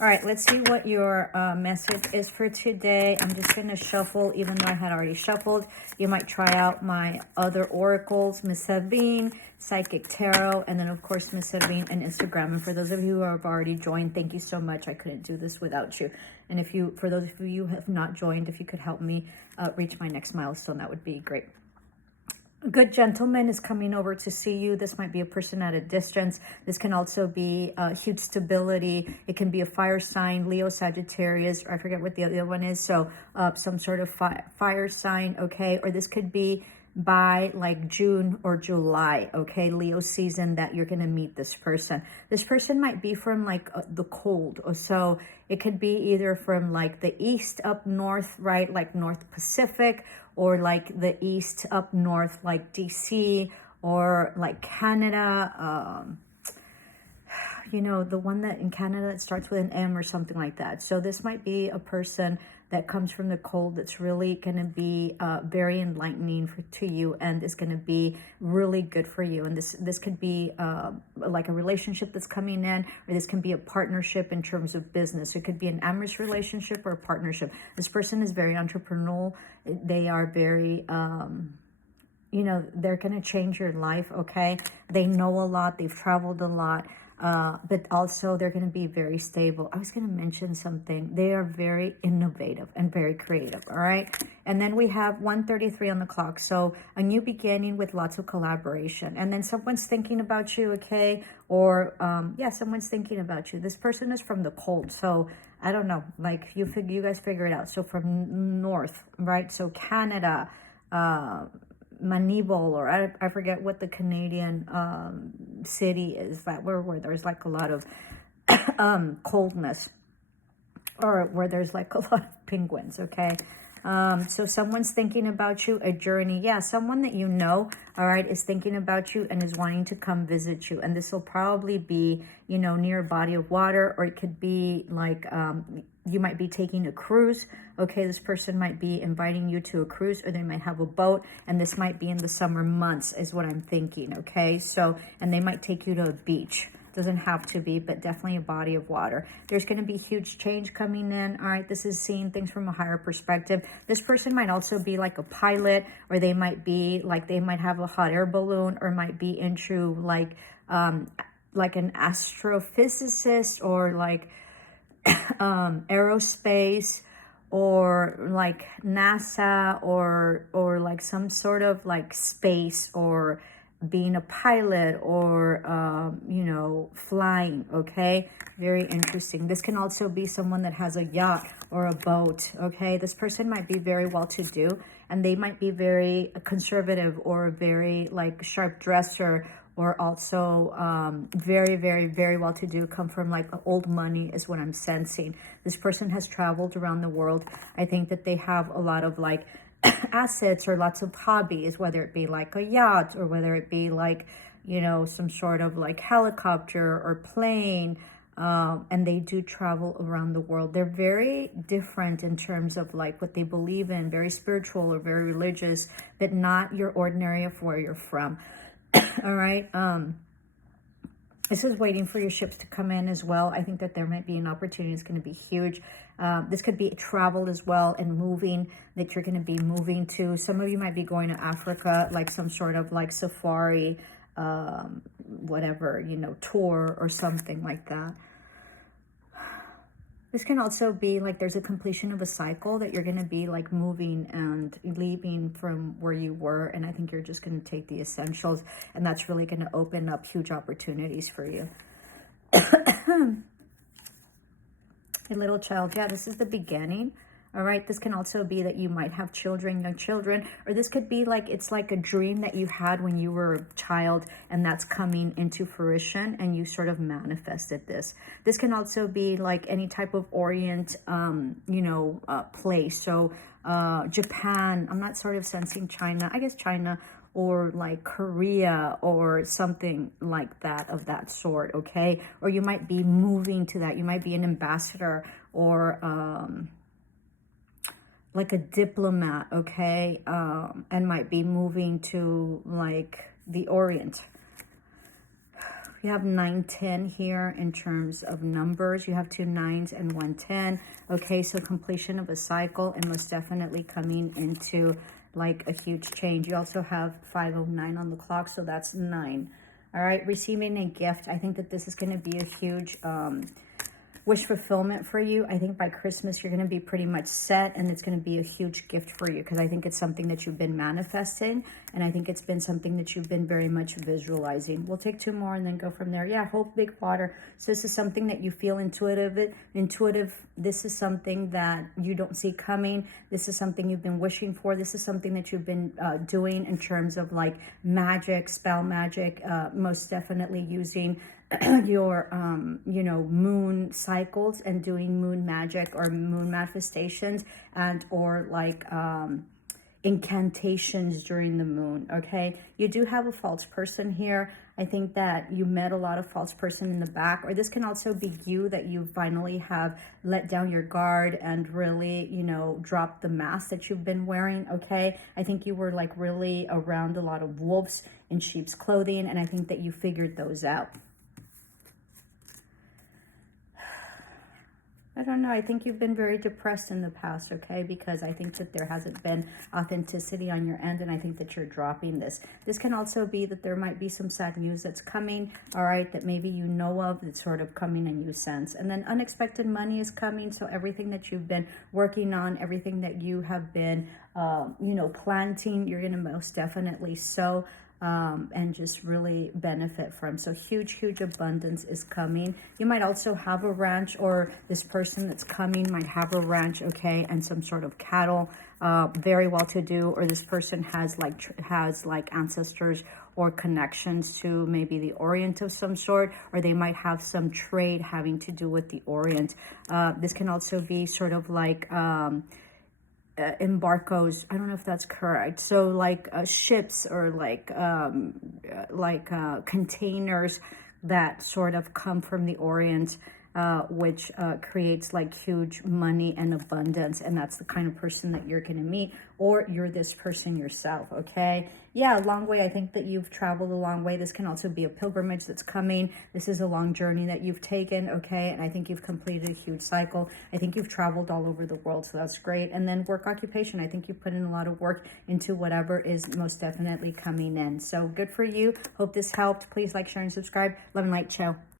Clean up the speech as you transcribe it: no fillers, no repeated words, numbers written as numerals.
All right, let's see what your message is for today. I'm just going to shuffle, even though I had already shuffled. You might try out my other oracles, Miss Sabine, Psychic Tarot, and then, of course, Miss Sabine and Instagram. And for those of you who have already joined, thank you so much. I couldn't do this without you. And if you, for those of you who have not joined, if you could help me reach my next milestone, that would be great. A good gentleman is coming over to see you. This might be a person at a distance. This can also be huge stability. It can be a fire sign, Leo, Sagittarius, or I forget what the other one is. So some sort of fire sign, okay? Or this could be by like June or July, okay, Leo season, that you're going to meet this person. This person might be from like the cold, or so it could be either from like the east up north, right, like North Pacific, or like the east up north, like DC, or like Canada, you know, the one that in Canada that starts with an M or something like that. So this might be a person that comes from the cold that's really going to be very enlightening to you, and is going to be really good for you. And this could be like a relationship that's coming in, or this can be a partnership in terms of business. It could be an amorous relationship or a partnership. This person is very entrepreneurial. They are very... you know, they're going to change your life, okay? They know a lot. They've traveled a lot. But also they're going to be very stable. I was going to mention something. They are very innovative and very creative, all right? And then we have 1:33 on the clock. So a new beginning with lots of collaboration. And then someone's thinking about you, okay? Or, yeah, someone's thinking about you. This person is from the cold. So I don't know, like you guys figure it out. So from north, right? So Canada, Manibol, or I forget what the Canadian city is, that where there's like a lot of coldness, or where there's like a lot of penguins, okay? So someone's thinking about you, a journey. Yeah, someone that you know, all right, is thinking about you and is wanting to come visit you. And this will probably be, you know, near a body of water, or it could be like you might be taking a cruise, okay? This person might be inviting you to a cruise, or they might have a boat, and this might be in the summer months is what I'm thinking, okay? So, and they might take you to a beach. Doesn't have to be, but definitely a body of water. There's going to be huge change coming in, all right? This is seeing things from a higher perspective. This person might also be like a pilot, or they might be like, they might have a hot air balloon, or might be into like an astrophysicist, or like aerospace, or like NASA, or like some sort of like space, or being a pilot, or you know, flying, okay? Very interesting. This can also be someone that has a yacht or a boat, okay? This person might be very well-to-do, and they might be very conservative, or very like sharp dresser, or also very, very, very well-to-do, come from like old money is what I'm sensing. This person has traveled around the world. I think that they have a lot of like assets, or lots of hobbies, whether it be like a yacht, or whether it be like, you know, some sort of like helicopter or plane. And they do travel around the world. They're very different in terms of like what they believe in, very spiritual or very religious, but not your ordinary of where you're from. All right. This is waiting for your ships to come in as well. I think that there might be an opportunity. It's going to be huge. This could be travel as well, and moving, that you're going to be moving to. Some of you might be going to Africa, like some sort of like safari, whatever, you know, tour or something like that. This can also be like there's a completion of a cycle, that you're going to be like moving and leaving from where you were. And I think you're just going to take the essentials, and that's really going to open up huge opportunities for you. A little child. Yeah, this is the beginning. All right, this can also be that you might have children, young children, or this could be like, it's like a dream that you had when you were a child, and that's coming into fruition, and you sort of manifested this. This can also be like any type of Orient, you know, place. So Japan, I'm not sort of sensing China, I guess China, or like Korea, or something like that, of that sort, okay? Or you might be moving to that. You might be an ambassador, or like a diplomat, okay? And might be moving to like the Orient. You have 910 here in terms of numbers. You have 2 9s and 110. Okay, so completion of a cycle and most definitely coming into like a huge change. You also have 509 on the clock, so that's 9. All right, receiving a gift. I think that this is going to be a huge wish fulfillment for you. I think by Christmas you're going to be pretty much set, and it's going to be a huge gift for you because I think it's something that you've been manifesting, and I think it's been something that you've been very much visualizing. We'll take 2 more and then go from there. Yeah, hope, big water. So this is something that you feel intuitive. This is something that you don't see coming. This is something you've been wishing for. This is something that you've been doing in terms of like magic, spell magic, most definitely using your you know, moon cycles and doing moon magic or moon manifestations and or like incantations during the moon. Okay, you do have a false person here. I think that you met a lot of false person in the back, or this can also be you, that you finally have let down your guard and really, you know, dropped the mask that you've been wearing. Okay, I think you were like really around a lot of wolves in sheep's clothing, and I think that you figured those out. I don't know. I think you've been very depressed in the past, okay? Because I think that there hasn't been authenticity on your end, and I think that you're dropping this. This can also be that there might be some sad news that's coming, all right, that maybe you know of, that's sort of coming and you sense. And then unexpected money is coming, so everything that you've been working on, everything that you have been, you know, planting, you're going to most definitely sow. And just really benefit from. So huge abundance is coming. You might also have a ranch, or this person that's coming might have a ranch, okay, and some sort of cattle, very well to do, or this person has like ancestors or connections to maybe the Orient of some sort, or they might have some trade having to do with the Orient. This can also be sort of like embargoes. I don't know if that's correct. So like ships or like containers that sort of come from the Orient, which creates like huge money and abundance. And that's the kind of person that you're going to meet, or you're this person yourself. Okay. Yeah, a long way. I think that you've traveled a long way. This can also be a pilgrimage that's coming. This is a long journey that you've taken. Okay. And I think you've completed a huge cycle. I think you've traveled all over the world. So that's great. And then work occupation. I think you put in a lot of work into whatever is most definitely coming in. So good for you. Hope this helped. Please like, share, and subscribe. Love and light. Ciao.